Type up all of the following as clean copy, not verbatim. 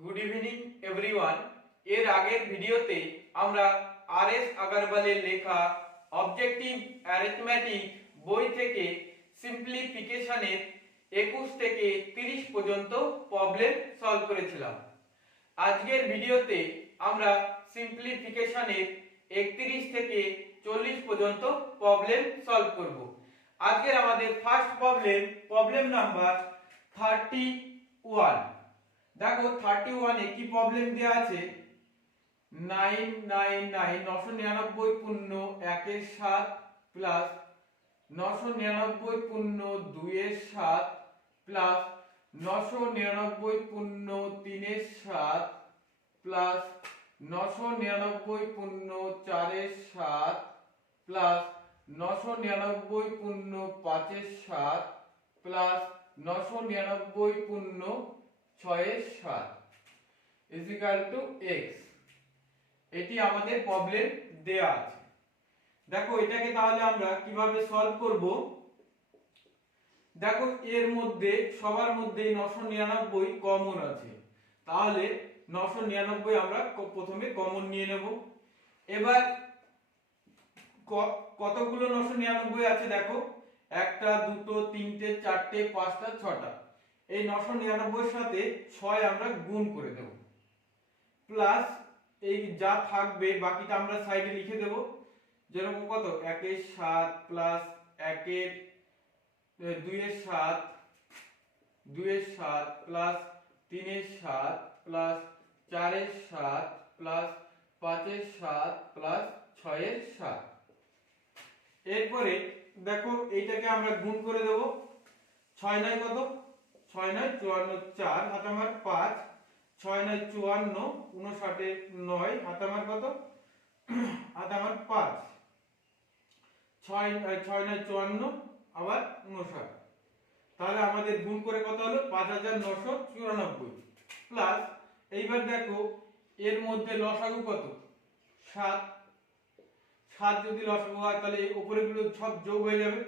Good evening everyone. এর আগের ভিডিওতে আমরা আর.এস. আগরওয়ালের লেখা অবজেক্টিভ অ্যারিথমেটিক বই থেকে সিম্পলিফিকেশনের 21 থেকে 30 পর্যন্ত প্রবলেম সলভ করেছিলাম। আজকের ভিডিওতে আমরা সিম্পলিফিকেশনের 31 থেকে 40 পর্যন্ত প্রবলেম সলভ করব। আজকের আমাদের ফার্স্ট প্রবলেম নাম্বার 31। দেখো 31 এ কি প্রবলেম দেয়া আছে, 999 পূর্ণ 1 এর 7 প্লাস 999 পূর্ণ 2 এর 7 প্লাস 999 পূর্ণ 3 এর 7 প্লাস 999 পূর্ণ 4 এর 7 প্লাস 999 পূর্ণ 5 এর 7 প্লাস 999 পূর্ণ 6 এর 7 ইকুয়াল টু x। এটি আমাদের প্রবলেম দেয়া আছে। দেখো এটাকে তাহলে আমরা কিভাবে সলভ করব। দেখো এর মধ্যে সবার মধ্যেই 999 কমন আছে, তাহলে 999 আমরা প্রথমে কমন নিয়ে নেব। এবার কতগুলো 999 আছে দেখো, একটা দুটো তিনটে চারটে পাঁচটা ছটা। এই 999 এর সাথে 6 আমরা গুণ করে দেব, প্লাস এই যা থাকবে বাকিটা আমরা সাইডে লিখে দেব। যেরকম কত 1 এর 7 প্লাস 1 এর 2 এর 7 2 এর 7 প্লাস 3 এর 7 প্লাস 4 এর 7 প্লাস 5 এর 7 প্লাস 6 এর 7। এরপরে দেখো এইটাকে আমরা গুণ করে দেব। 6 9 কত, 6 9 54, 4 হাতে আমার 5, 6 9 54, 59 এর 9 হাতে আমার কত, হাতে আমার 5, 6 9 54 আবার 59। তাহলে আমাদের গুণ করে কত হলো 5994 প্লাস এইবার দেখো এর মধ্যে লসাগু কত 7। 7 যদি লসাগু হয় তাহলে এই উপরেগুলো সব যোগ হয়ে যাবে,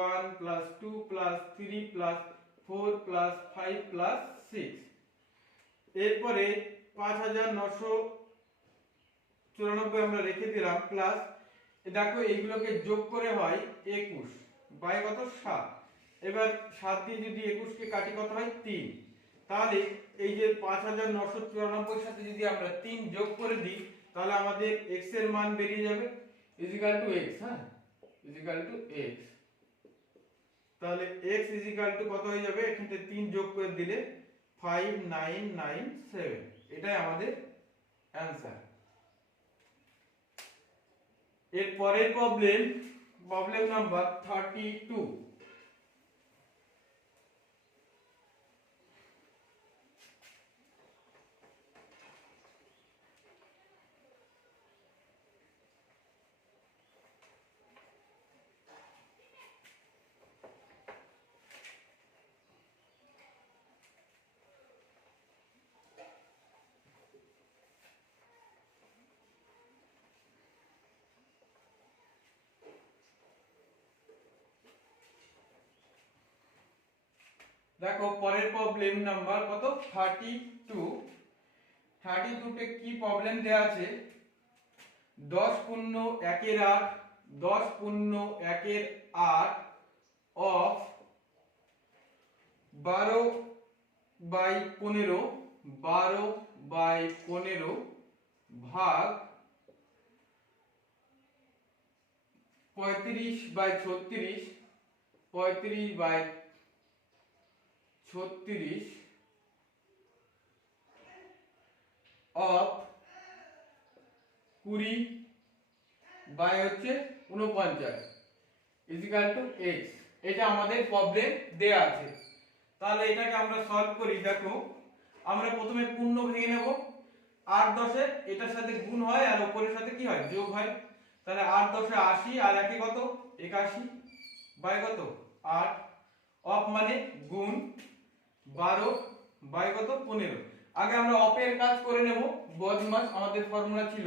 1 plus 2 plus 3 plus 4 plus 5 plus 6। এরপরে 5994 আমরা রেখে দিলাম, প্লাস দেখো এইগুলোকে যোগ করে হয় 21 বাই কত 7। এবার 7 দিয়ে যদি 21 কে কাটি কত হয় 3। তাহলে এই যে 5994 এর সাথে যদি আমরা 3 যোগ করে দিই তাহলে আমাদের x এর মান বেরিয়ে যাবে ইকুয়াল টু x। হ্যাঁ, ইকুয়াল টু x। তাহলে x ইকুয়াল টু কত হয়ে যাবে, এখানে 3 যোগ করে দিলে 5997। এটাই আমাদের অ্যানসার। এর পরের প্রবলেম নাম্বার 32। দেখো পরের প্রবলেম নাম্বার কত 32। 32 তে কি প্রবলেম দেয়া আছে, 10 পূর্ণ 1 এর 8, 10 পূর্ণ 1 এর 8 অফ 12 বাই 15, 12 বাই 15 ভাগ 35 বাই 36, 35 বাই 36 অফ 20 বাই হচ্ছে 49 ইকুয়াল টু x। এটা আমাদের প্রবলেম দেয়া আছে। তাহলে এটাকে আমরা সলভ করি। দেখো আমরা প্রথমে পূর্ণ ভেঙে নেব, 8 10 এ এটার সাথে গুণ হয় আর উপরের সাথে কি হয় যোগ হয়। তাহলে 8 10 এ 80 আর একে কত 81 বাই কত 8 অফ মানে গুণ 12 বাই কত 15। আগে আমরা অপের কাজ করে নেব। বদমাস আমাদের ফর্মুলা ছিল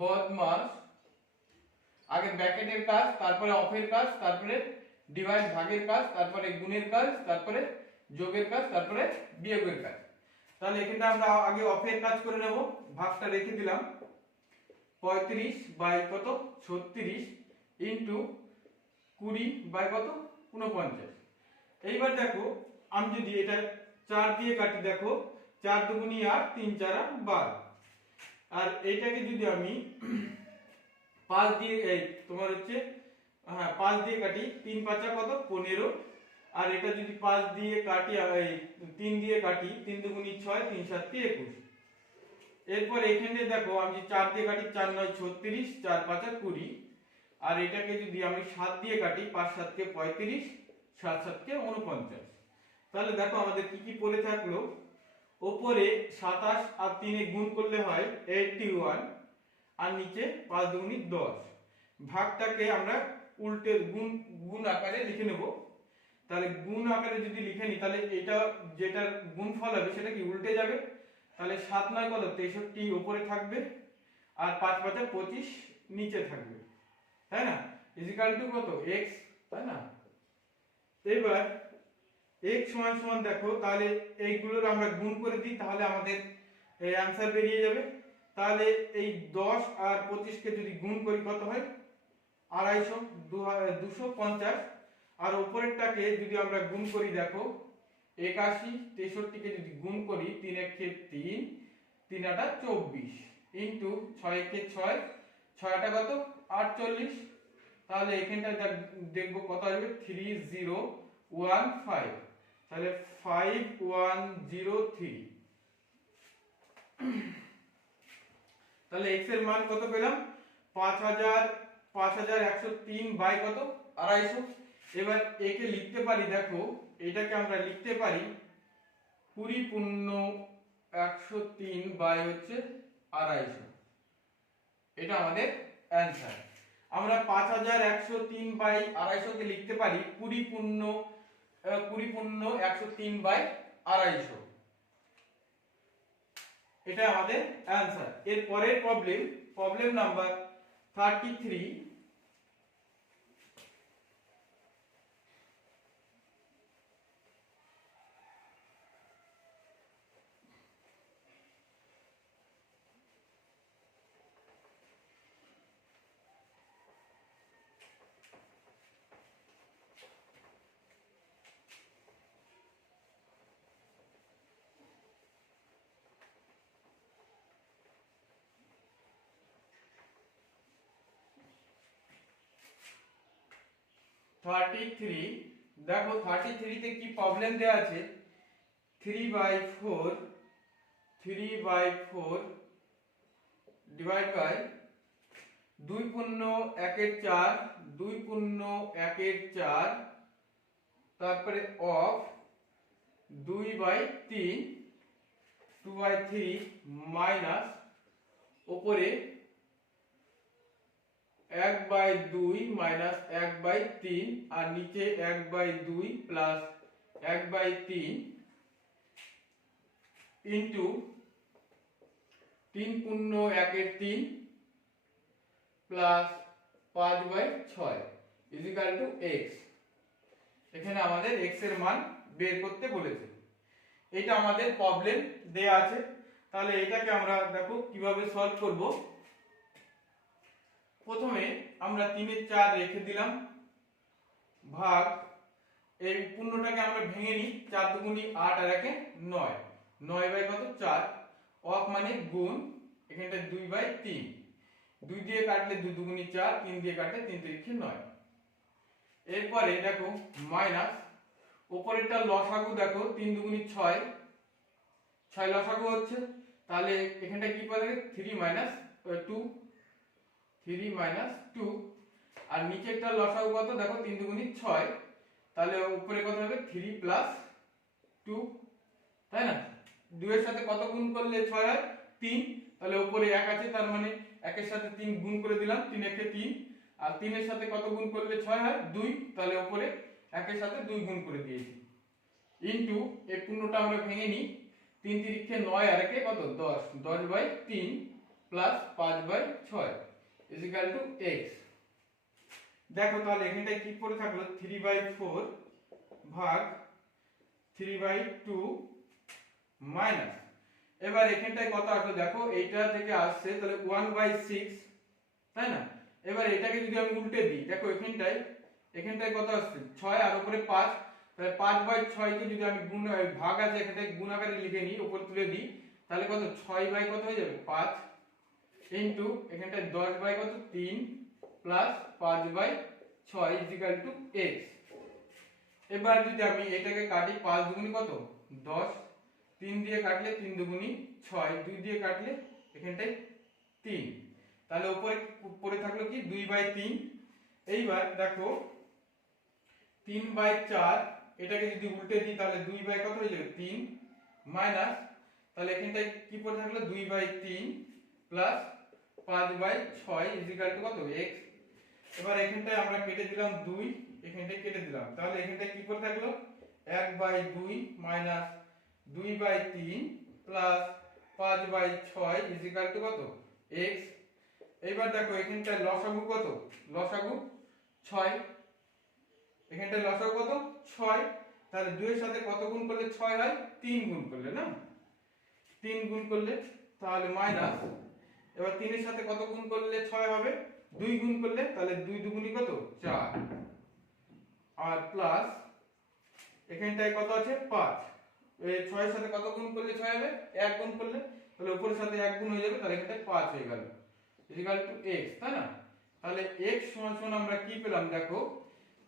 বদমাস, আগে ব্র্যাকেটের কাজ, তারপরে অফের কাজ, তারপরে ডিভাইড ভাগের কাজ, তারপরে গুণের কাজ, তারপরে যোগের কাজ, তারপরে বিয়োগের কাজ। তাহলে এখানটা আমরা আগে অফের কাজ করে নেব। ভাগটা রেখে দিলাম 35 বাই কত 36 ইন্টু 20 বাই কত 49। এইবার দেখো আমি যদি এটা 4 দিয়ে কাটি, দেখো 4 দুগুনি 8, 3 4 12। আর এইটাকে যদি আমি 5 দিয়ে এই তোমার হচ্ছে 5 দিয়ে কাটি, 3 5 কত 15। আর এটা যদি 5 দিয়ে কাটি, এই 3 দিয়ে কাটি, 3 দুগুনি 6, 3 7 21। এরপর এখানে দেখো আমি 4 দিয়ে কাটি, 4 9 36, 4 5 20। আর এটাকে যদি আমি 7 দিয়ে কাটি, 5 7 কে 35, 7 7 কে 49। তাহলে দেখো আমাদের কি কি পড়ে থাকলো, উপরে 27 আর 3 এ গুণ করলে হয় 81, আর নিচে 5 দুগুনি 10। ভাগটাকে আমরা উল্টে গুণ গুণ আকারে লিখে নেব। তাহলে গুণ আকারে যদি লিখে নিই, তাহলে এটা যেটার গুণফল হবে সেটা কি উল্টে যাবে। তাহলে 7 9 কত 63 উপরে থাকবে, আর 5 5 25 নিচে থাকবে, তাই না, ইজিক্যাল টু কত x, তাই না। এবার x সমান সমান দেখো, তাহলে এইগুলোর আমরা গুণ করে দিই, তাহলে আমাদের এই आंसर বেরিয়ে যাবে। তাহলে এই 10 আর 25 কে যদি গুণ করি কত হয় 250, 250। আর উপরেরটাকে যদি আমরা গুণ করি, দেখো 81, 63 কে যদি গুণ করি 3 1 কে 3, 3 8 24 ইনটু 6 1 কে 6, 6 8 কত 48। তাহলে এখানটা দেখবো কত আসবে 3015। তাহলে 5103। তাহলে x এর মান কত পেলাম 5103 বাই কত 250। এবার একে লিখতে পারি, দেখো এটাকে আমরা লিখতে পারি 20 পূর্ণ 103 বাই হচ্ছে 250। এটা আমাদের অ্যানসার। আমরা 5103 বাই 250 কে লিখতে পারি 20 পূর্ণ 103 বাই 250। এটা আমাদের অ্যানসার। এর পরের প্রবলেম নাম্বার 33। 33 দেখো 33 তে কি প্রবলেম দেয়া আছে 3/4 ডিভাইড বাই 2 পূর্ণ 1 এর 4, 2 পূর্ণ 1 এর 4, তারপরে অফ 2/3, 2/3 মাইনাস উপরে 1/2 মাইনাস 1/3, আর নিচে 1/2 প্লাস 1/3 ইন্টু 3 পূর্ণ 1 এর 3 প্লাস 5/6 ইজিক্যাল টু x। এখানে আমাদের x এর মান বের করতে বলেছে। এটা আমাদের প্রবলেম দেয়া আছে। তাহলে এটাকে আমরা দেখো কিভাবে সলভ করব। প্রথমে আমরা 3 এর 4 রেখে দিলাম, ভাগ এই পূর্ণটাকে আমরা ভেঙে নিই, 4 দুগুনি 8 আর 1 9, 9 বাই কত 4, অফ মানে গুণ, এখানটা 2/3, 2 দিয়ে কাটলে 2 দুগুনি 4, 3 দিয়ে কাটলে 3 3 9। এরপরে দেখো মাইনাস উপরেরটা লসাগু, দেখো 3 দুগুনি 6, 6 লসাগু হচ্ছে, তাহলে এখানটা কি পাবে 3 2, 3 2। আর নিচেরটা লসাগু কত দেখো 3 দুগুনি 6, তাহলে উপরে কত হবে 3 প্লাস 2, তাই না। 2 এর সাথে কত গুণ করলে 6 হয় 3, তাহলে উপরে 1 আছে, তার মানে 1 এর সাথে 3 গুণ করে দিলাম, 3 1 এ 3, আর 3 এর সাথে কত গুণ করলে 6 হয় 2, তাহলে উপরে 1 এর সাথে 2 গুণ করে দিয়েছি ইনটু এই পূর্ণটা আমরা ভেঙে নিই, 3 3 9 আর 1 কত 10, 10/3 প্লাস 5/6 ইজিক্যাল টু x। দেখো তাহলে এখানটায় কি পড়ে থাকলো 3/4 ভাগ 3/2 মাইনাস এবার এখানটায় কত আসলো দেখো, এইটা থেকে আসছে তাহলে 1/6, তাই না? এবার এটাকে যদি আমি উল্টে দিই, দেখো এখানটায় কত আসছে 6 আর উপরে 5, তাহলে 5/6 কে যদি আমি গুণ ভাগ আছে এখানটায় গুণ আকারে লিখে নিই, উপর তুলে দিই, তাহলে কত 6 বাই কত হয়ে যাবে 5 ইনটু এখানটায় 10 বাই কত 3 প্লাস 5/6 ইকুয়াল টু x। এবার যদি আমি এটাকে কাটি, 5 দুগুনি কত 10, 3 দিয়ে কাটলে 3 দুগুনি 6, 2 দিয়ে কাটলে এখানটায় 3, তাহলে উপরে পড়ে থাকলো কি 2/3। এইবার দেখো 3/4, এটাকে যদি উল্টে দিই তাহলে 2 বাই কত হয়ে যাবে 3 মাইনাস, তাহলে এখানটায় কি পড়ে থাকলো 2/3 প্লাস 5/6 ইকুয়াল টু কত x। এবার এখানটায় আমরা কেটে দিলাম 2, এখানটায় কেটে দিলাম, তাহলে এখানটায় কি পড়ে থাকলো 1/2 মাইনাস 2/3 প্লাস 5/6 ইকুয়াল টু কত x। এইবার দেখো এখানটায় লসাগু কত, লসাগু 6, এখানটায় লসাগু কত 6, তাহলে 2 এর সাথে কত গুণ করলে 6 হয়, 3 গুণ করলে না, 3 গুণ করলে, তাহলে মাইনাস, এবার 3 এর সাথে কত গুণ করলে 6 হবে, 2 গুণ করলে, তাহলে 2 দুগুণী কত 4, আর প্লাস এখানটায় কত আছে 5, এই 6 এর সাথে কত গুণ করলে 6 হবে, 1 গুণ করলে, তাহলে উপরের সাথে 1 গুণ হয়ে যাবে, তাহলে এখানটায় 5 হয়ে গেল ইকুয়াল টু x, তাই না? তাহলে x সমান সমান আমরা কি পেলাম দেখো,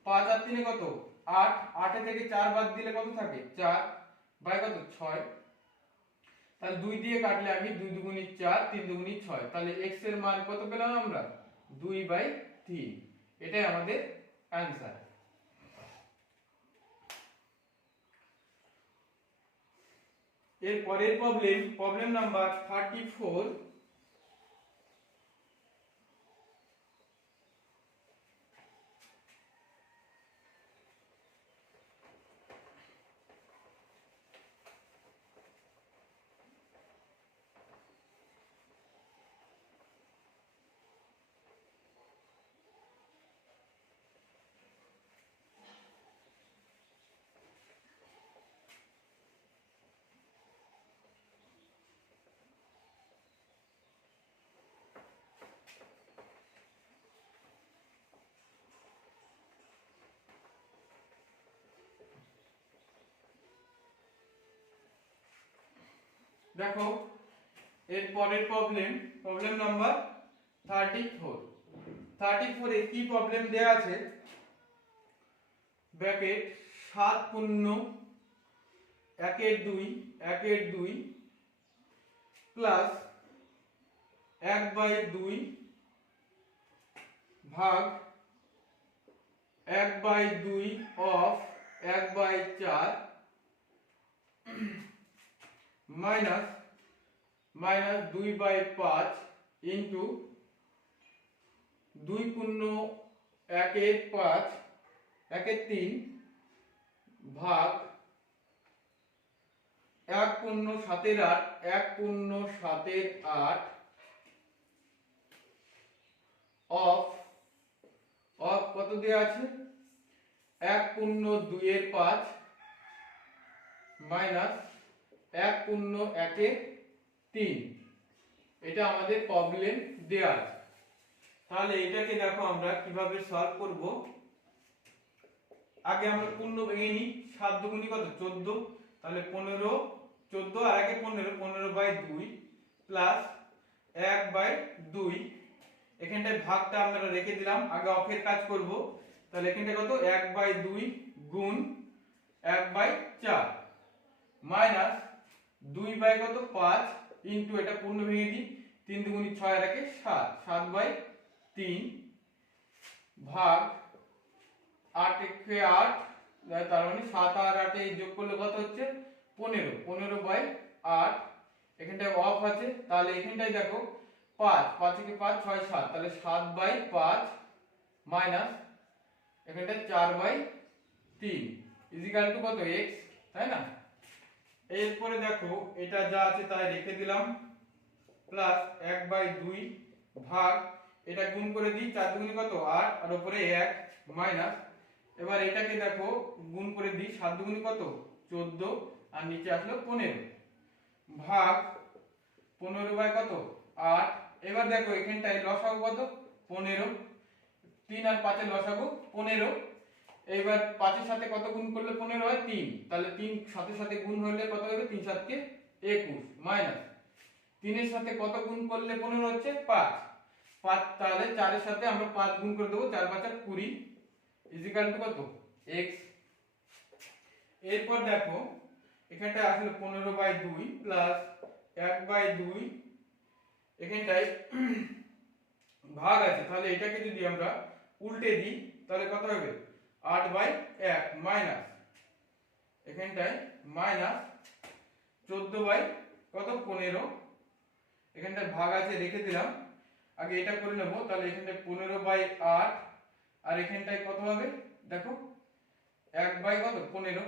5 আর 3 কত 8, 8 থেকে 4 বাদ দিলে কত থাকে 4 বাই কত 6, তাহলে 2 দিয়ে কাটলে আমি 2 দুগুণী 4, 3 দুগুণী 6, তাহলে x এর মান কত পেলাম আমরা 2/3। এটাই আমাদের অ্যানসার। এর পরের প্রবলেম নাম্বার 34। দেখো এর পরের প্রবলেম নাম্বার 34 এ কি প্রবলেম দেয়া আছে, ব্র্যাকেট 7 পূর্ণ 1/2 প্লাস 1/2 ভাগ 1/2 অফ 1/4 মাইনাস 2/5 ইন্টু 2 পূর্ণ 1/5 1/3 ভাগ 1 পূর্ণ 7/8 1 পূর্ণ 7/8 অফ কত দেয়া আছে 1 পূর্ণ 2/5 মাইনাস 1 পূর্ণ 1/3। এটা আমাদের প্রবলেম দেয়া আছে। তাহলে এটাকে দেখো আমরা কিভাবে সলভ করব। আগে আমরা পূর্ণ ভেঙে নিই, 7 দুগুণী কত 14, তাহলে 15, 14 আর আগে 15/2 প্লাস 1/2, এখানটায় ভাগটা আমরা রেখে দিলাম, আগে অফের কাজ করব, তাহলে এখানটায় কত 1/2 গুণ 1/4 মাইনাস 2/5 ইনটু এটা পূর্ণ ভেঙে দিই, 3 দুগুণী 6 আর একে 7, 7/3 ভাগ 8 একে 8, তার মানে 7 আর 8 এই যোগ করলে কত হচ্ছে 15, 15/8, এখানটায় অফ আছে, তাহলে এখানটায় দেখো 5, 5 থেকে 5 6 7, তাহলে 7/5 মাইনাস এখানটায় 4/3 ইকুয়াল টু কত x, তাই না? এরপরে দেখো এটা যা আছে তাই রেখে দিলাম, প্লাস 1/2 ভাগ, এটা গুণ করে দিই, 4 দুগুণী কত 8 আর উপরে 1 মাইনাস, এবার এটাকে দেখো গুণ করে দিই, 7 দুগুণী কত 14 আর নিচে আসলো 15, ভাগ 15 বাই কত 8। এবার দেখো এখানটায় লসাগু কত 15, 3 আর 5 এর লসাগু 15। এইবার 5 এর সাথে কত গুণ করলে 15 হয় 3, তাহলে 3 সাথে সাথে গুণ হলে কত হবে 3 7 কে 21 মাইনাস 3 এর সাথে কত গুণ করলে 15 হচ্ছে 5, 5 তাহলে 4 এর সাথে আমরা 5 গুণ করে দেব, 4 5 20 ইজিক্যাল টু কত x। এরপর দেখো এখানটায় আসলে 15 বাই 2 প্লাস 1 বাই 2, এখানটায় ভাগ আছে, তাহলে এটাকে যদি আমরা উল্টে দিই তাহলে কত হবে 8 বাই 1 মাইনাস এখানটায় মাইনাস 14 বাই কত 15, এখানটায় ভাগ আছে রেখে দিলাম, আগে এটা করে নেব। তাহলে এখানটায় 15 বাই 8 আর এখানটায় কত হবে দেখো 1 বাই কত 15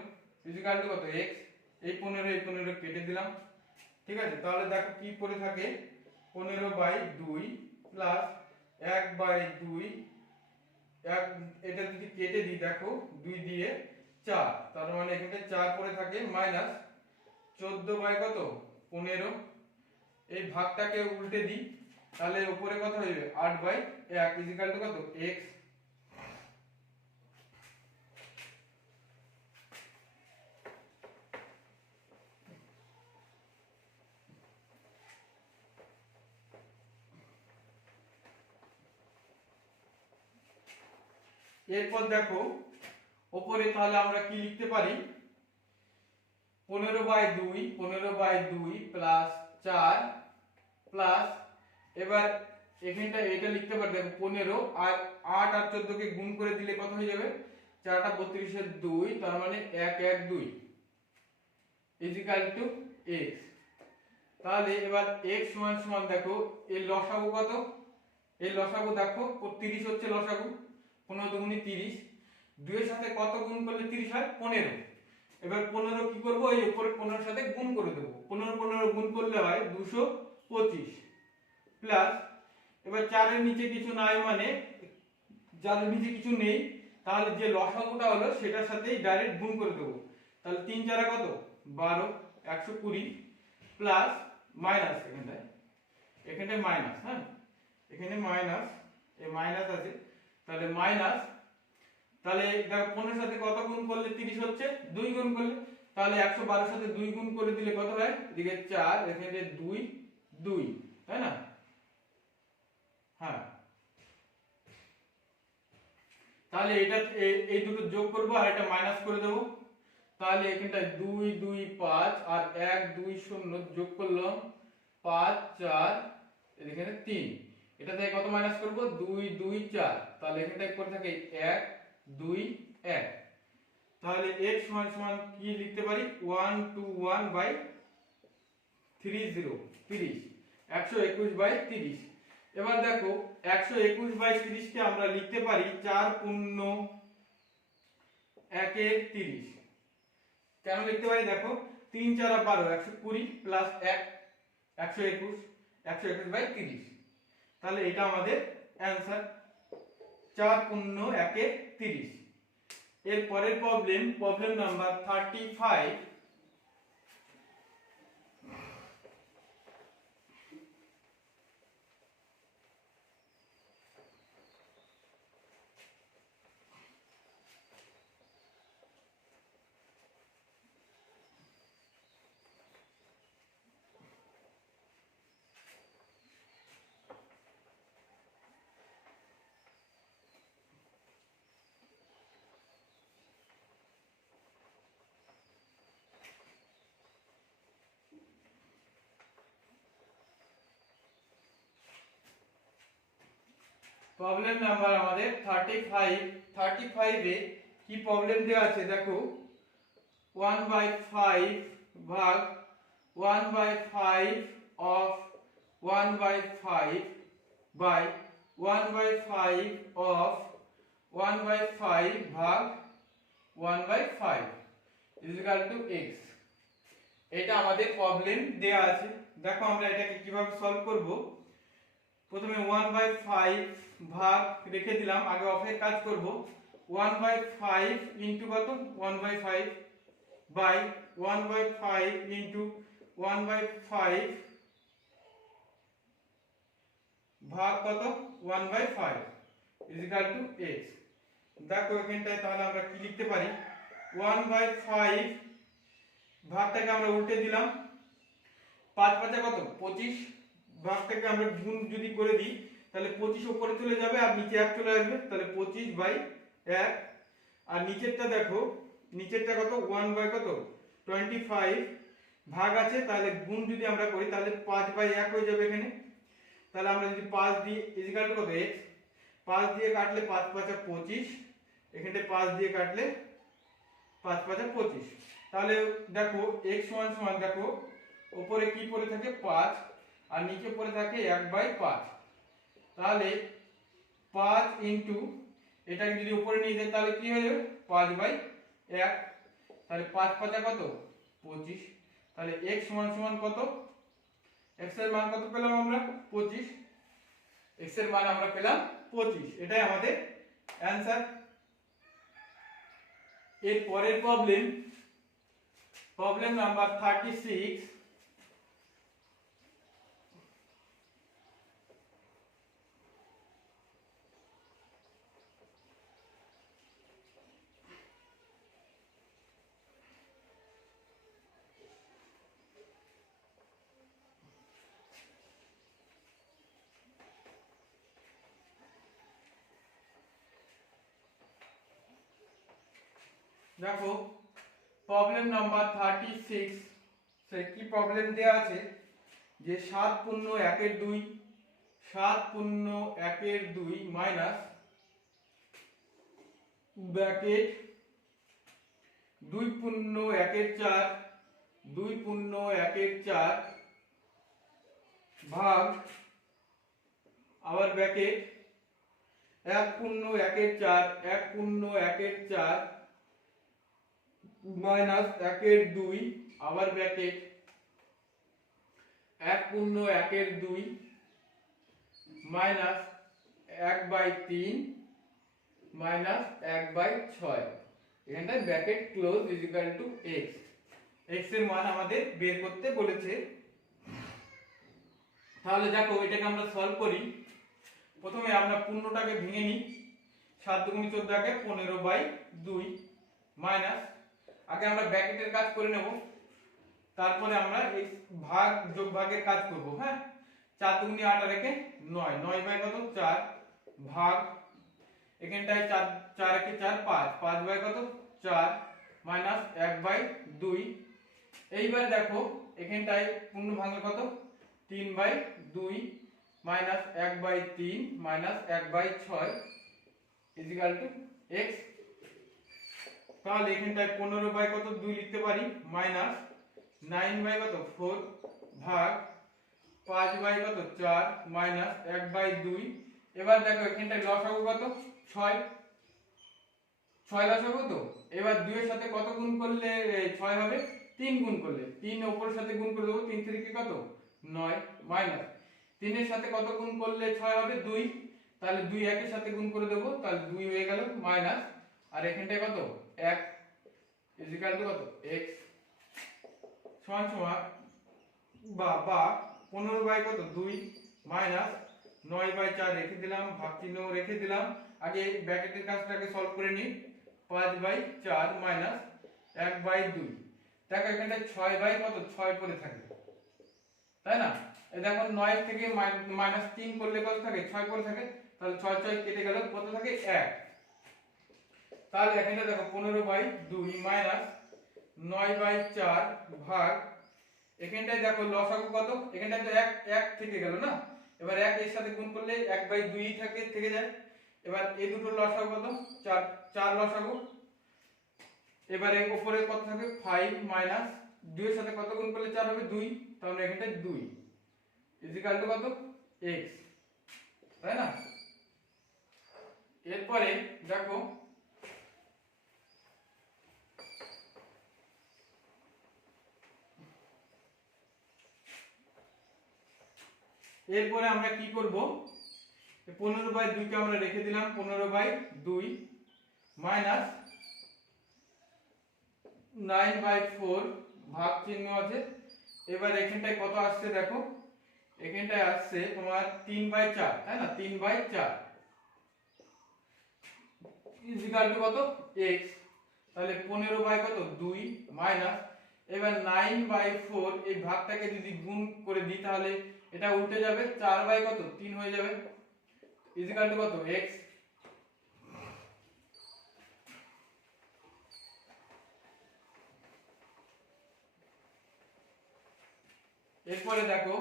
ইকুয়াল টু কত x। এই 15 কেটে দিলাম, ঠিক আছে। তাহলে দেখো কি পড়ে থাকে 15 বাই 2 প্লাস 1 বাই 2, এটা যদি কেটে দিই দেখো 2 দিয়ে 4, তার মানে এখানে 4 পড়ে থাকে মাইনাস 14 বাই কত 15। এই ভাগটাকে উল্টে দিই তাহলে উপরে কত হবে 8 বাই 1 ইকুয়াল টু কত x। এরপর দেখো উপরে তাহলে আমরা কি লিখতে পারি 15 বাই 2 প্লাস 4 প্লাস, এবার এখানটা এটা লিখতে পারি দেখো 15 আর 8 আর 14 কে গুণ করে দিলে কত হয়ে যাবে 4টা 32 এর 2, তার মানে 1 1 2 ইকুয়াল টু x। তাহলে এবার x সমান সমান দেখো এর লসাগু কত, এই লসাগু দেখো 30 হচ্ছে লসাগু, 15 দুগুণে 30, 2 এর সাথে কত গুণ করলে 30 হয় 15। এবার 15 কি করব এই উপরে 15 এর সাথে গুণ করে দেব, 15 15 গুণ করলে হয় 225 প্লাস, এবার 4 এর নিচে কিছু নাই মানে 4 এর নিচে কিছু নেই, তাহলে যে লসাগুটা হলো সেটার সাথেই ডাইরেক্ট গুণ করে দেব। তাহলে 3 4 কত 12 120 প্লাস মাইনাস এখানটায় মাইনাস, হ্যাঁ এখানে মাইনাস, এই মাইনাস আছে তাহলে মাইনাস, তাহলে দেখো 15 সাথে কত গুণ করলে 30 হচ্ছে 2 গুণ করলে, তাহলে 112 সাথে 2 গুণ করে দিলে কত হয় এদিকে 4 এখানে 2 2, তাই না, হ্যাঁ। তাহলে এটা এই দুটো যোগ করব আর এটা মাইনাস করে দেব, তাহলে এখানটায় 2 2 5 আর 1 2 0 যোগ করলাম 5 4, এখানে 3, এটা থেকে কত মাইনাস করব 2 2 4, তাহলে এখানটায় পড়ে থাকে 1 2 1। তাহলে x সমান সমান কি লিখতে পারি 121 বাই 30 30 121 বাই 30। এবার দেখো 121 বাই 30 কে আমরা লিখতে পারি 4 পূর্ণ 1 এর 30। কেন লিখতে পারি দেখো 3 4 12 120 প্লাস 1 121 বাই 30, তাহলে এটা আমাদের অ্যানসার 4 পূর্ণ 1 এর 30। এর পরের প্রবলেম নাম্বার 35। প্রবলেম নাম্বার আমাদের 35 এ কি প্রবলেম দেওয়া আছে দেখো 1/5 ভাগ 1/5 অফ 1/5 বাই 1/5 অফ 1/5 ভাগ 1/5 ইকুয়াল টু x। এটা আমাদের প্রবলেম দেওয়া আছে, দেখো আমরা এটাকে কিভাবে সলভ করব। প্রথমে 1/5 ভাগ রেখে দিলাম, আগে অফের কাজ করব। 1/5 ইনটু কত 1/5 বাই 1/5 ইনটু 1/5 ভাগ কত 1/5 ইকুয়াল টু x। দেখো এখানটায় তাহলে আমরা কি লিখতে পারি 1/5 ভাগটাকে আমরা উল্টে দিলাম 5 5 কত 25 ভাগটাকে আমরা গুণ যদি করে দিই তাহলে 25 উপরে চলে যাবে আর নিচে 1 চলে আসবে তাহলে 25/1 আর নিচেরটা দেখো নিচেরটা কত 1/কত 25 ভাগ আছে তাহলে গুণ যদি আমরা করি তাহলে 5/1 হয়ে যাবে এখানে। তাহলে আমরা যদি 5 দিই ইকুয়াল টু কত x 5 দিয়ে কাটলে 5 5 25 এখানে 5 দিয়ে কাটলে 5 5 25 তাহলে দেখো x সমান সমান দেখো উপরে কি পড়ে থাকে 5 আর নিচে পড়ে থাকে 1/5 তাহলে 5 ইনটু এটাকে যদি উপরে নিয়ে যাই তাহলে কি হয়ে যাবে 5/1 তাহলে 5 5 কত 25 তাহলে x সমান সমান কত x এর মান কত পেলাম আমরা 25 x এর মান আমরা পেলাম 25 এটাই আমাদের অ্যানসার। এর পরের প্রবলেম নাম্বার 36 দেখো প্রবলেম নাম্বার 36 সে কি প্রবলেম দেয়া আছে যে 7 পূর্ণ 1 এর 2 7 পূর্ণ 1 এর 2 মাইনাস ব্র্যাকেট 2 পূর্ণ 1 এর 4 2 পূর্ণ 1 এর 4 ভাগ আবার ব্র্যাকেট 1 পূর্ণ 1 এর 4 1 পূর্ণ 1 এর 4 মাইনাস 1 এর 2 আবার ব্র্যাকেট 1 পূর্ণ 1 এর 2 মাইনাস 1/3 মাইনাস 1/6 এখানটায় bracket close equal to x x এর মান আমাদের বের করতে বলেছে। তাহলে দেখো এটাকে আমরা সলভ করি। প্রথমে আমরা পূর্ণটাকে ভেঙে নিই 7 দুগুণে 14 কে 15/2 মাইনাস আগে আমরা ব্র্যাকেটের কাজ করে নেব তারপরে আমরা এই ভাগ যোগ ভাগের কাজ করব। হ্যাঁ 4 দুগুণে 8 আর একে 9 9 কত 4 ভাগ এখানটায় 4 4 একে 4 5 5 কত 4 মাইনাস 1/2 এইবার দেখো এখানটায় পূর্ণ ভাঙলে কত 3/2 minus 1/3 minus 1/6 equal to x। তাহলে এখানটায় 15 কত 2 লিখতে পারি মাইনাস 9 কত 4 ভাগ 5 কত 4 মাইনাস 1/2। এবার দেখো এখানটায় লসাগু কত 6 লসাগু তো এবার 2 এর সাথে কত গুণ করলে 6 হবে 3 গুণ করলে 3 উপরের সাথে গুণ করে দেবো 3 3 কত 9 মাইনাস 3 এর সাথে কত গুণ করলে 6 হবে 2 তাহলে 2 1 এর সাথে গুণ করে দেবো তাহলে 2 হয়ে গেল মাইনাস আর এখানটায় কত 1 ইকুয়াল টু কত x সমান সমান বা 15 কত 2 মাইনাস 9/4 রেখে দিলাম ভাগ চিহ্ন রেখে দিলাম। আগে ব্র্যাকেটের কাজটাকে সলভ করে নিই 5/4 মাইনাস 1/2 দেখো এখানটা 6 কত 6 পড়ে থাকে তাই না। এই দেখো 9 থেকে মাইনাস 3 করলে কত থাকে 6 পড়ে থাকে তাহলে 6 6 কেটে গেল কত থাকে 1। তাহলে এখানে দেখো 15/2 মাইনাস 9/4 ভাগ এখানটায় দেখো লসাগু কত এখানটায় তো 1 থেকে গেল না এবার 1 এর সাথে গুণ করলে 1/2 থেকে যায়। এবার এই দুটো লসাগু কত 4 লসাগু এবারে উপরে কত থাকে 5 মাইনাস 2 এর সাথে কত গুণ করলে 4 হবে 2 তাহলে এখানটায় 2 ইকুয়াল টু কত x তাই না। এরপরে দেখো এরপরে আমরা কি করব 15/2 কে আমরা রেখে দিলাম 15/2 মাইনাস 9/4 ভাগ চিহ্ন আছে এবার এখানটায় কত আসছে দেখো, এখানটায় আসছে তোমার 3/4, তাই না? 3/4 ইজিক্যাল টু কত, x। তাহলে 15 বাই কত, 2 মাইনাস, এবার 9/4 এই ভাগটাকে যদি গুণ করে দিই তাহলে এটা উল্টে যাবে, 4 বাই কত, 3 হয়ে যাবে, ইজিক্যাল টু কত, x। এরপরে দেখো,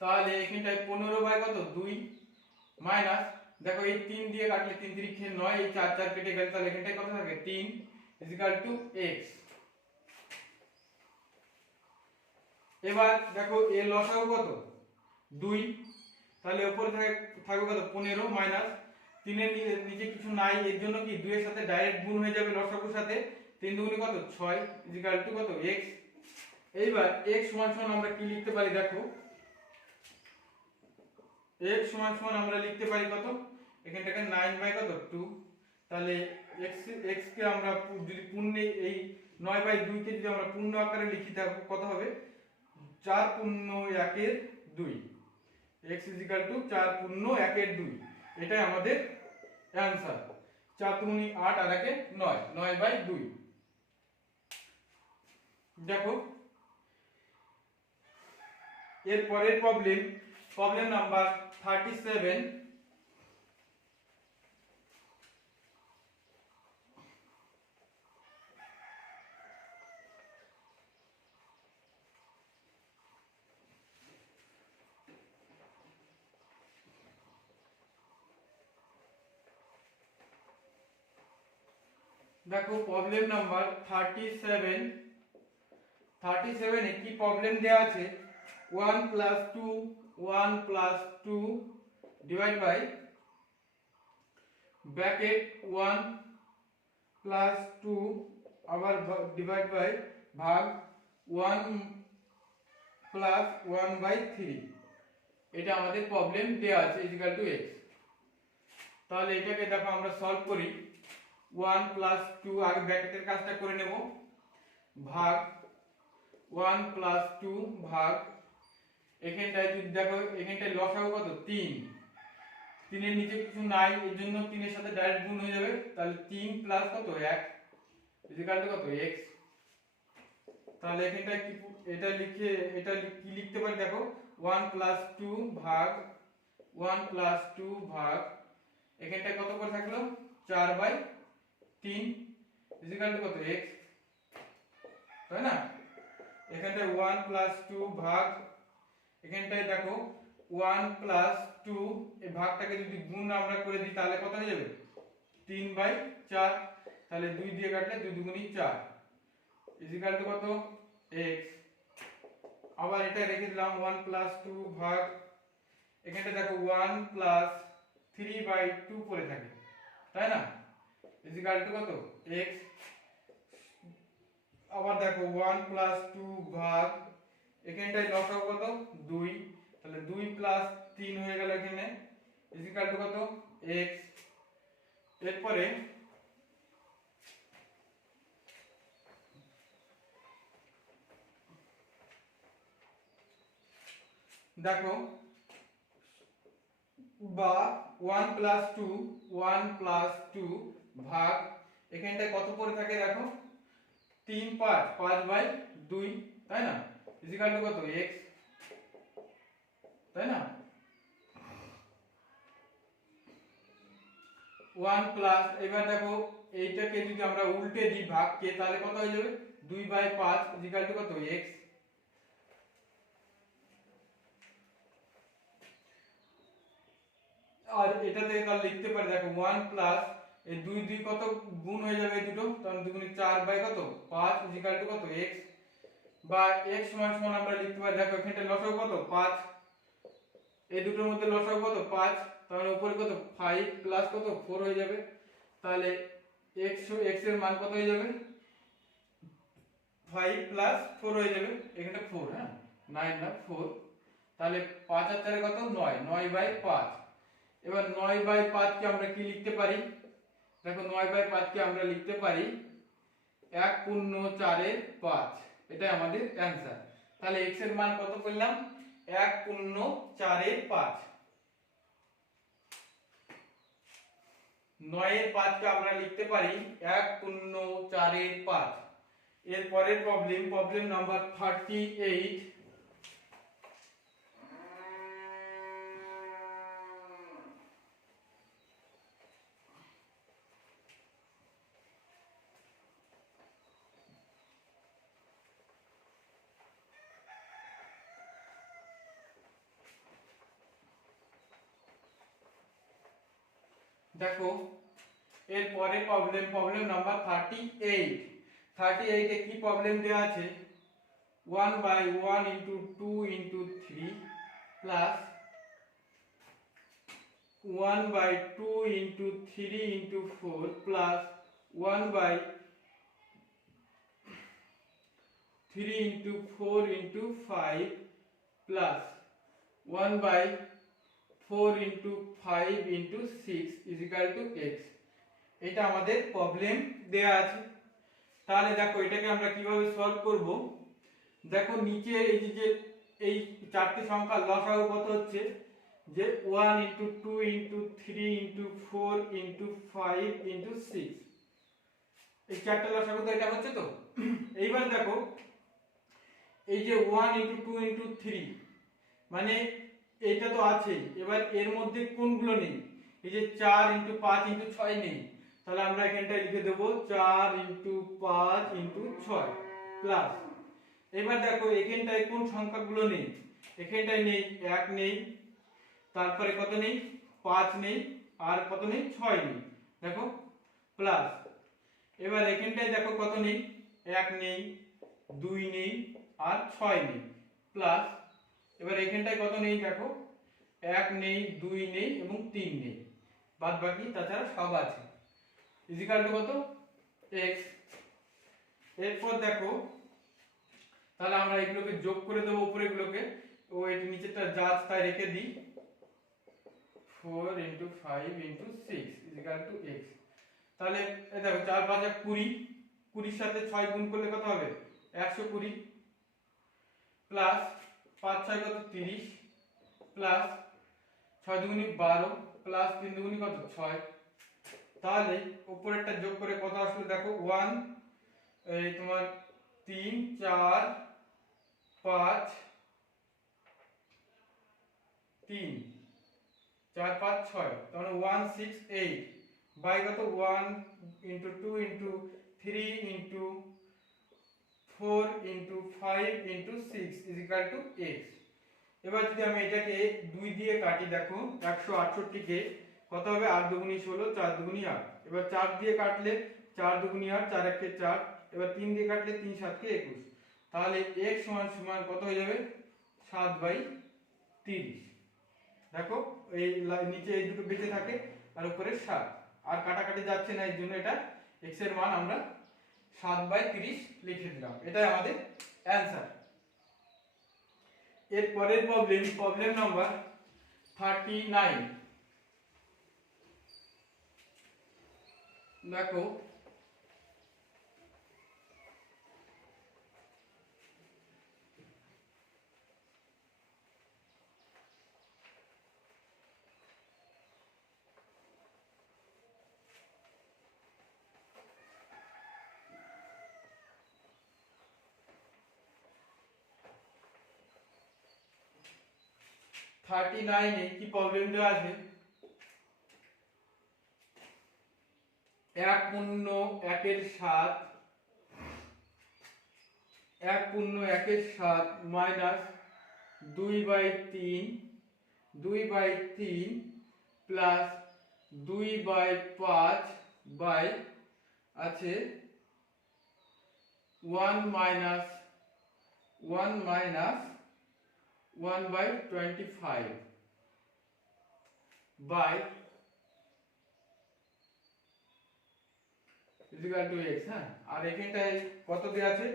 তাহলে এখানটায় 15 বাই কত, 2 মাইনাস, দেখো এই 3 দিয়ে কাটলে 3 3 9, এই 4 4 কেটে গেল, তাহলে এখানটায় কত থাকে, 3 ইজিক্যাল টু x। এবার দেখো এর লসাগু কত, 2, তাহলে উপরে থাকবে কত, 15 মাইনাস 3 এর নিচে কিছু নাই, এর জন্য কি 2 এর সাথে ডাইরেক্ট গুণ হয়ে যাবে লসাগুর সাথে, 3 দুগুণে কত, 6 ইজিক্যাল টু কত, x। এইবার x সমান সমান আমরা কি লিখতে পারি দেখো, x সমান সমান আমরা লিখতে পারি কত, এখানটাকে 9 বাই কত, 2, তাহলে x কে আমরা যদি পূর্ণে এই 9/2 কে যদি আমরা পূর্ণ আকারে লিখি তাহলে কত হবে, 4 পূর্ণ 1 এর 2, x ইজিক্যাল টু 4 পূর্ণ 1 এর 2, এটাই আমাদের অ্যানসার। 4 দুগুণে 8 আর 1 9, 9/2। দেখো এর পরের প্রবলেম নাম্বার 37। দেখো প্রবলেম নাম্বার 37 এ কি প্রবলেম দেয়া আছে, 1 + 2 ডিভাইড বাই ব্র্যাকেট 1 + 2 আবার ডিভাইড বাই ভাগ 1 + 1/3, এটা আমাদের প্রবলেম দেয়া আছে ইকুয়াল টু x। তাহলে এটাকে দেখো আমরা সলভ করি, 1 + 2 আগে ব্র্যাকেটের কাজটা করে নেব, ভাগ 1 + 2 ভাগ, এখানটায় যদি দেখো এখানটায় লসাগু কত, 3, 3 এর নিচে কিছু নাই এর জন্য 3 এর সাথে ডাইরেক্ট গুণ হয়ে যাবে, তাহলে 3 + কত, 1 ইকুয়াল টু কত, x। তাহলে এখানটায় কি এটা লিখে এটা কি লিখতে পারি দেখো, 1 + 2 ভাগ 1 + 2 ভাগ, এখানটায় কত করে থাকলো, 4/3 ইকুয়াল টু কত, x, তাই না? এখানটায় 1 + 2 ভাগ, এখানটায় দেখো 1 + 2 এই ভাগটাকে যদি গুণ আমরা করে দিই তাহলে কত হয়ে যাবে, 3/4, তাহলে 2 দিয়ে কাটলে 2 দুগুণে 4 ইকুয়াল টু কত, x। আবার এটা রেখে দিলাম 1 + 2 ভাগ, এখানটা দেখো 1 + 3/2 পড়ে থাকে, তাই না? ইকুয়াল টু কত, x। আবার দেখো 1 + 2 ভাগ, এখানটায় লসাগু কত, 2, তাহলে 2 + 3 হয়ে গেল এখানে, ইকুয়াল টু কত, x। এরপরে দেখো বা 1 + 2 ভাগ, এখানটায় কত পড়ে থাকে দেখো, 3 5/2, তাই না? ইকুয়াল টু কত, x, তাই না? 1 প্লাস, এবার দেখো এইটাকে যদি আমরা উল্টে দিই ভাগকে তাহলে কত হয়ে যাবে, 2/5 ইকুয়াল টু কত, x। আর এটাতে তাহলে লিখতে পারি দেখো 1 প্লাস এই 2 2 কত গুণ হয়ে যাবে এই দুটো, তাহলে 2 গুণে 4 বাই কত, 5 ইকুয়াল টু কত, x। বা x সমান সমান আমরা লিখতে পারি দেখো এখানটা লসাগু কত, 5, এই দুটোর মধ্যে লসাগু কত, 5, তাহলে উপরে কত, 5 প্লাস কত, 4 হয়ে যাবে, তাহলে x এর মান কত হয়ে যাবে, 5 প্লাস 4 হয়ে যাবে, এখানটা 4, হ্যাঁ 9 না 4, তাহলে 5 আর 4 কত, 9, 9/5। এবার 9/5 কে আমরা কি লিখতে পারি দেখো, 9/5 কে আমরা লিখতে পারি 1 × 4 এর 5, এটাই আমাদের অ্যানসার। তাহলে x এর মান কত করলাম 1.4 9 কে আমরা লিখতে পারি 1.4 এর পরের প্রবলেম নাম্বার 38। দেখো এর পরে প্রবলেম নাম্বার 38 এ কি প্রবলেম দেওয়া আছে 1/1 * 2 * 3 প্লাস 1/2 * 3 * 4 প্লাস 1/3 * 4 * 5 প্লাস 1/4 * 5 * 6 = x। এটা আমাদের প্রবলেম দেয়া আছে। তাহলে দেখো এটাকে আমরা কিভাবে সলভ করব। দেখো নিচে এই চারটি সংখ্যার লসাগু কত হচ্ছে যে 1 * 2 * 3 * 4 * 5 * 6 এই চারটি লসাগু তো এটা হচ্ছে তো। এইবার দেখো এই যে 1 * 2 * 3 মানে এইটা তো আছেই, এবার এর মধ্যে কোনগুলো নেই এই যে 4 * 5 * 6 নেই, তাহলে আমরা এখানটায় লিখে দেব 4 * 5 * 6 প্লাস এবার দেখো এখানটায় কোন সংখ্যাগুলো নেই, এখানটায় নেই 1 নেই, তারপরে কত নেই 5 নেই, আর কত নেই 6 নেই, দেখো প্লাস এবার এখানটায় দেখো কত নেই 1 নেই, 2 নেই, আর 6 নেই, প্লাস এবার এখানটায় কত নেই দেখো 1 নেই, 2 নেই এবং 3 নেই, বাদ বাকি তাছাড়া সব আছে কত x। এরপর দেখো তাহলে আমরা এগুলোকে যোগ করে দেব উপরেগুলোকে, ও এই নিচেরটা যা আছে তাই রেখে দিই 4 * 5 * 6 = x। তাহলে এই দেখো 4 × 5 = 20, 20 এর সাথে 6 গুণ করলে কত হবে 120 প্লাস 5 × 6 কত 30 প্লাস 6 × 2 = 12 প্লাস 3 × 2 কত 6। তাহলে উপরেরটা যোগ করে কত আসলো দেখো 1 এই তোমার 3 4 5 3 4 5 6 তাহলে 168 বাই কত 1 * 2 * 3 * 4 * 5 * 6 = x। এবার যদি আমি এটাকে 2 দিয়ে কাটি দেখো 168 কে কত হবে 8 × 2 = 16 4 × 2 = 8, এবার 4 দিয়ে কাটলে 4 × 2 = 8 4 × 1 = 4, এবার 3 দিয়ে কাটলে 3 × 7 = 21, তাহলে x সমান কত হয়ে যাবে 7/30। দেখো এই নিচে এই দুটো বেঁচে থাকে আর উপরে 7 আর কাটাকাটি যাচ্ছে না, এর জন্য এটা x এর মান আমরা 7/30 লিখে দিলাম, এটাই আমাদের অ্যানসার। এর পরের প্রবলেম নাম্বার 39। দেখো থার্টি নাইনে কি প্রবলেম দেওয়া আছে 1.1 মাইনাস 2/3 প্লাস 2/5 বাই আছে 1 মাইনাস 1/25 বাই x। হ্যাঁ, আর এখানটায় কত দেওয়া আছে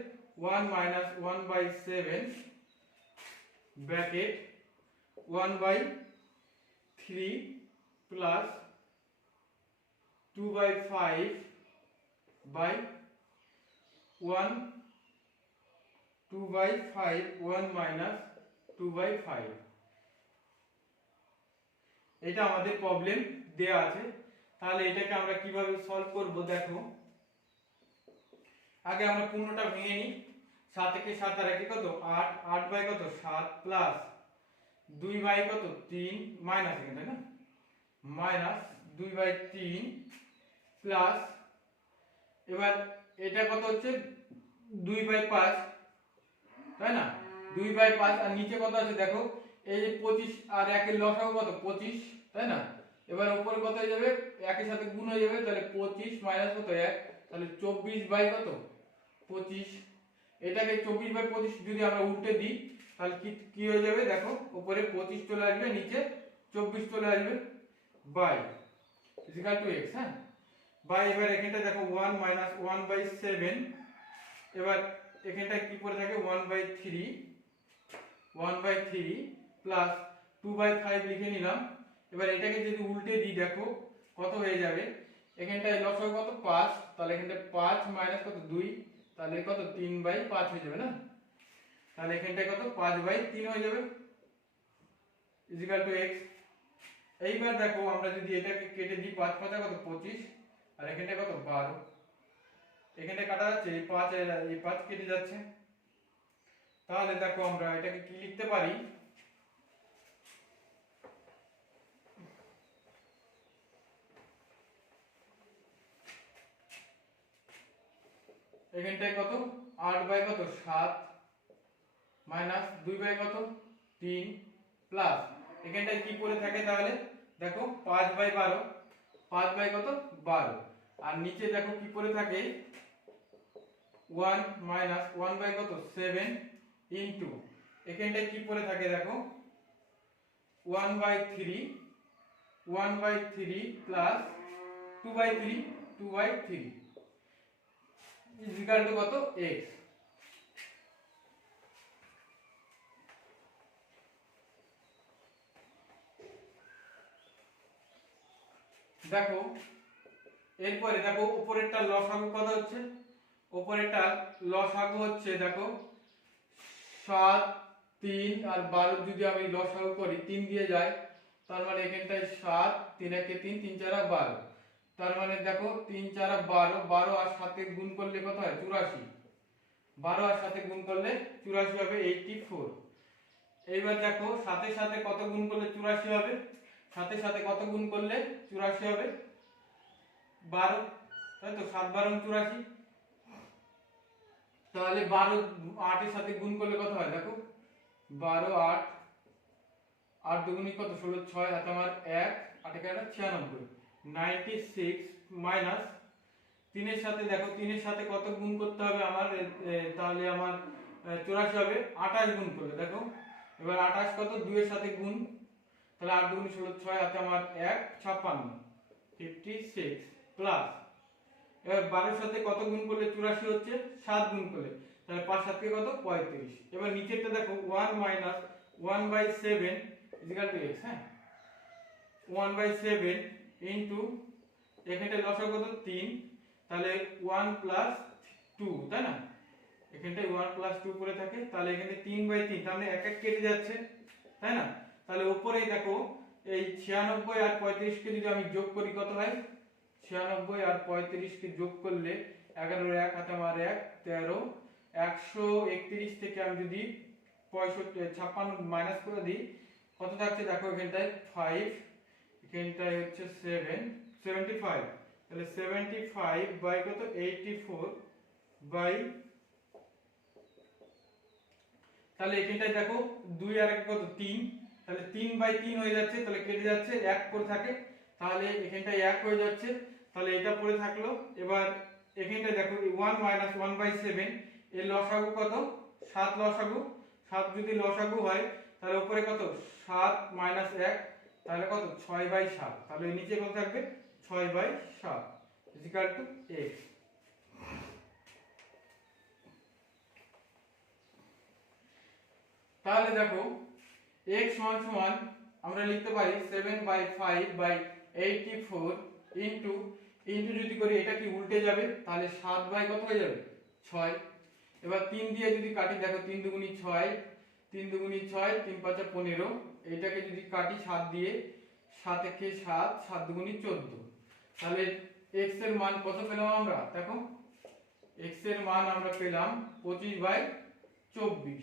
1 minus 1/7 bracket 1/3 plus 2/5 by 1 2/5 1 minus 2/5। এটা আমাদের প্রবলেম দেয়া আছে। তাহলে এটাকে আমরা কিভাবে সলভ করব দেখো। আগে আমরা পূর্ণটা ভেঙে নিই। 7 একে 7 আর একে কত 8, 8 বাই কত 7 প্লাস 2 বাই কত 3 মাইনাস এখানে তাই না, মাইনাস 2 বাই 3 প্লাস, এবার এটা কত হচ্ছে 2 বাই 5 তাই না, 2 বাই 5 আর নিচে কত আছে দেখো, এই যে 25 আর 1 এর লসাগু কত 25 তাই না। এবার উপরে কত হয়ে যাবে, একের সাথে গুণ হয়ে যাবে, তাহলে 25 মাইনাস কত 1, তাহলে 24 বাই কত 25। এটাকে 24 বাই 25 যদি আমরা উল্টে দিই তাহলে কি হয়ে যাবে দেখো, উপরে 25 চলে আসবে, নিচে 24 চলে আসবে, বাই ইকুয়াল টু x। হ্যাঁ, বাই এবার এখানটা দেখো 1 মাইনাস 1 বাই 7, এবার এখানটা কি পড়ে থাকে 1 বাই 3, 1 বাই 3 প্লাস 2 বাই 5 লিখে নিলাম। এবার এটাকে যদি উল্টে দিই দেখো কত হয়ে যাবে, এখানটায় লসাগু কত 5, তাহলে এখানটা 5 মাইনাস কত 2, তাহলে কত 3 বাই 5 হয়ে যাবে না, তাহলে এখানটায় কত 5 বাই 3 হয়ে যাবে ইকুয়াল টু x। এইবার দেখো আমরা যদি এটাকে কেটে দিই 5 5 কত 25 আর এখানটা কত 12, এখানটা কাটা যাচ্ছে, এই 5 এর এই 5 কেটে যাচ্ছে। তাহলে দেখো আমরা এটাকে কি লিখতে পারি, এখানটায় কত 8 বাই কত 7 মাইনাস 2 বাই কত 3 প্লাস এখানটায় কি পড়ে থাকে তাহলে দেখো 5 বাই 12, 5 বাই কত 12, আর নিচে দেখো কি পড়ে থাকে 1 মাইনাস 1 বাই কত 7 ইনটু এখানটায় কি পড়ে থাকে দেখো 1 by 3, 1 by 3 plus 2 by 3, 2 by 3 equal to কত x। দেখো এরপরে দেখো উপরেরটা লসাগু কত হচ্ছে, উপরেরটা লসাগু হচ্ছে দেখো 7 3 আর 12 যদি আমি লসাগু করি 3 দিয়ে যায়, তার মানে এখানটায় 7 3 একে 3 3 4 12, তার মানে দেখো 3 4 12, 12 আর 7 গুণ করলে কত হয় 84, 12 আর 7 গুণ করলে 84 হবে 84। এইবার দেখো সাথে সাথে কত গুণ করলে 84 হবে, সাথে সাথে কত গুণ করলে 84 হবে 12, তাই তো 7 12 84, তাহলে 12 8 এর সাথে গুণ করলে কত হয় দেখো 12 8, 8 দুগুণে কত 16 6 হাতে আমার 1 8 এর 96, 96 মাইনাস 3 এর সাথে দেখো 3 এর সাথে কত গুণ করতে হবে আমার, তাহলে আমার 84 হবে 28 গুণ করলে দেখো, এবার 28 কত 2 এর সাথে গুণ, তাহলে 8 দুগুণে 16 6 হাতে আমার 1 56 56 প্লাস, এবার 12 এর সাথে কত গুণ করলে 84 হচ্ছে 7 গুণ করলে, তাহলে 5 7 কে কত 35। এবার নিচেরটা দেখো 1 minus 1 by 7 equal to x। হ্যাঁ, 1 বাই 7 ইনটু এখানটা লসাগু কত 3, তাহলে 1 প্লাস 2 তাই না, এখানটায় 1 প্লাস 2 করে থাকে, তাহলে এখানে 3 বাই 3, তার মানে এক এক কেটে যাচ্ছে তাই না। তাহলে উপরে দেখো এই 96 আর 35 কে যদি আমি যোগ করি কত হয়, 96 আর 35 কে যোগ করলে 11 এর 1 হাতে আমার 1 13, 131 থেকে আমি যদি 56 মাইনাস করে দিই কত থাকছে দেখো, এখানটায় 5, এখানটায় হচ্ছে 7 75, তাহলে 75 বাই কত 84 বাই, তাহলে এখানটায় দেখো 2 আর 1 কত 3, তাহলে 3 বাই 3 হয়ে যাচ্ছে, তাহলে কেটে যাচ্ছে 1 করে থাকে, তাহলে এখানটায় 1 হয়ে যাচ্ছে, তাহলে এটা পড়ে থাকলো। এবার এখানটায় দেখো 1 মাইনাস 1 বাই 7 এর লসাগু কত 7, লসাগু 7 যদি লসাগু হয় তাহলে উপরে কত 7 মাইনাস 1, তাহলে কত 6 বাই 7, তাহলে নিচে কত থাকবে 6 বাই 7 ইকুয়াল টু x। তাহলে দেখো x সমান সমান আমরা লিখতে পারি 7 বাই 5 বাই 84 ইনটু যদি করি এটা কি উল্টে যাবে, তাহলে 7 বাই কত হয়ে যাবে 6, এবার 3 দিয়ে যদি কাটি দেখো 3 দুগুনি 6, 3 দুগুনি 6, 3 পাঁচা 15, এইটাকে যদি কাটি 7 দিয়ে, 7 একে 7, 7 দুগুনি 14, তাহলে x এর মান কত পেলাম আমরা? দেখো x এর মান আমরা পেলাম 25/24,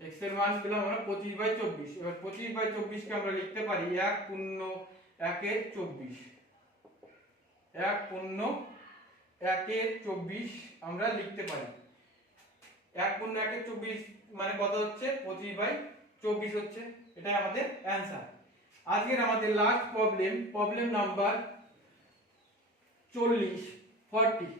x এর মান পেলাম আমরা 25/24। এবার 25/24 কে আমরা লিখতে পারি 1 পূর্ণ 1 এর 24, 1 পূর্ণ 1 এর 24 আমরা লিখতে পারি। 1 পূর্ণ 1 এর 24 মানে কত হচ্ছে? 25/24 হচ্ছে। এটাই আমাদের অ্যানসার। আজকের আমাদের last problem, problem number 40।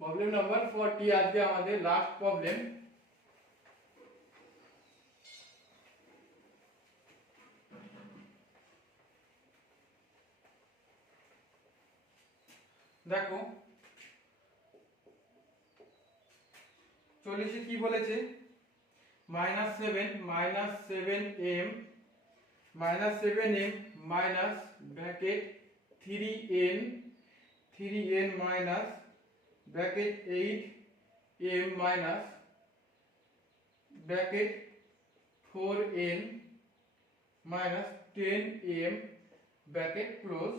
Problem number 40 আজকে আমাদের লাস্ট প্রবলেম। দেখো 40 কি বলেছে? -7m minus bracket 3n minus bracket 8m minus bracket 4n minus 10m bracket close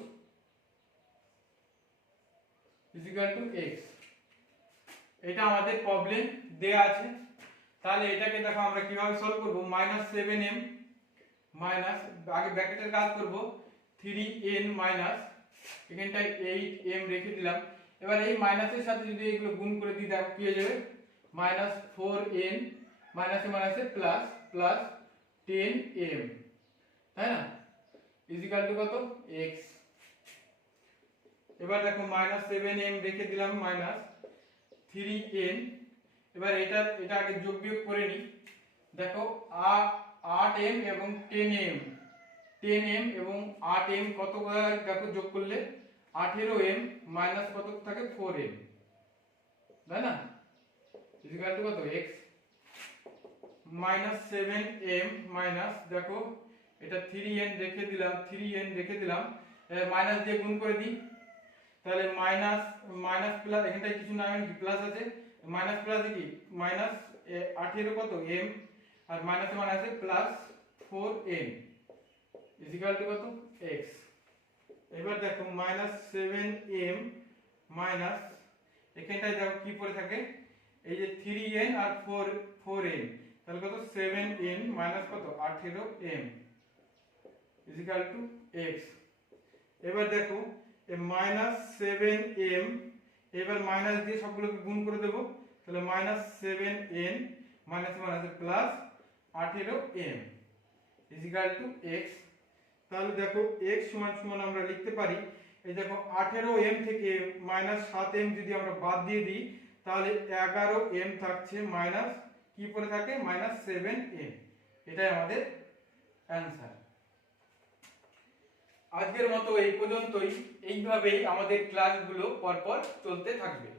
is equal to x। এটা আমাদের প্রবলেম দেয়া আছে। তাহলে এটাকে দেখো আমরা কিভাবে সলভ করব? -7m মাইনাস, আগে ব্র্যাকেটের কাজ করব, 3n মাইনাস এখানটায় 8m রেখে দিলাম। এবার এই মাইনাসের সাথে যদি এগুলো গুণ করে দিই দেখো কি হয়ে যাবে? -4n মাইনাসে মাইনাসে প্লাস প্লাস 10m, তাই না? ইজ ইকুয়াল টু কত? x। এবার দেখো -7m রেখে দিলাম মাইনাস 3n। এবার এটা আগে যোগ বিয়োগ করে নি। দেখো 8m এবং 10m এবং 8m কত দেখো যোগ করলে 18m মাইনাস কত থাকে? 4m, তাই না? ইজ ইকুয়াল টু কত? x। -7m মাইনাস দেখো এটা 3n রেখে দিলাম, মাইনাস দিয়ে গুণ করে দিই, তাহলে মাইনাস প্লাস, এখানটায় কিছু না প্লাস আছে, মাইনাস প্লাস কি মাইনাস 18 কত m আর মাইনাসে মাইনাসে plus 4n is equal to কত? x। এবার দেখো -7m মাইনাস এখানটায় দেখো কি পড়ে থাকে? এই যে 3n আর 4n, তাহলে কত? 7n মাইনাস কত? 18m is equal to x। এবার দেখো -7m, এবার মাইনাস দিয়ে সবগুলোকে গুণ করে দেব, তাহলে -7n মাইনাস মাইনাসে plus 18m is equal to x। তাহলে দেখো x সমান সমান আমরা লিখতে পারি, এই দেখো 18m থেকে -7m যদি আমরা বাদ দিয়ে দিই তাহলে 11m থাকছে, মাইনাস কি পড়ে থাকে? -7m। এটাই আমাদের অ্যানসার। আজকের মতো এই পর্যন্তই। এইভাবেই আমাদের ক্লাসগুলো পরপর চলতে থাকবে।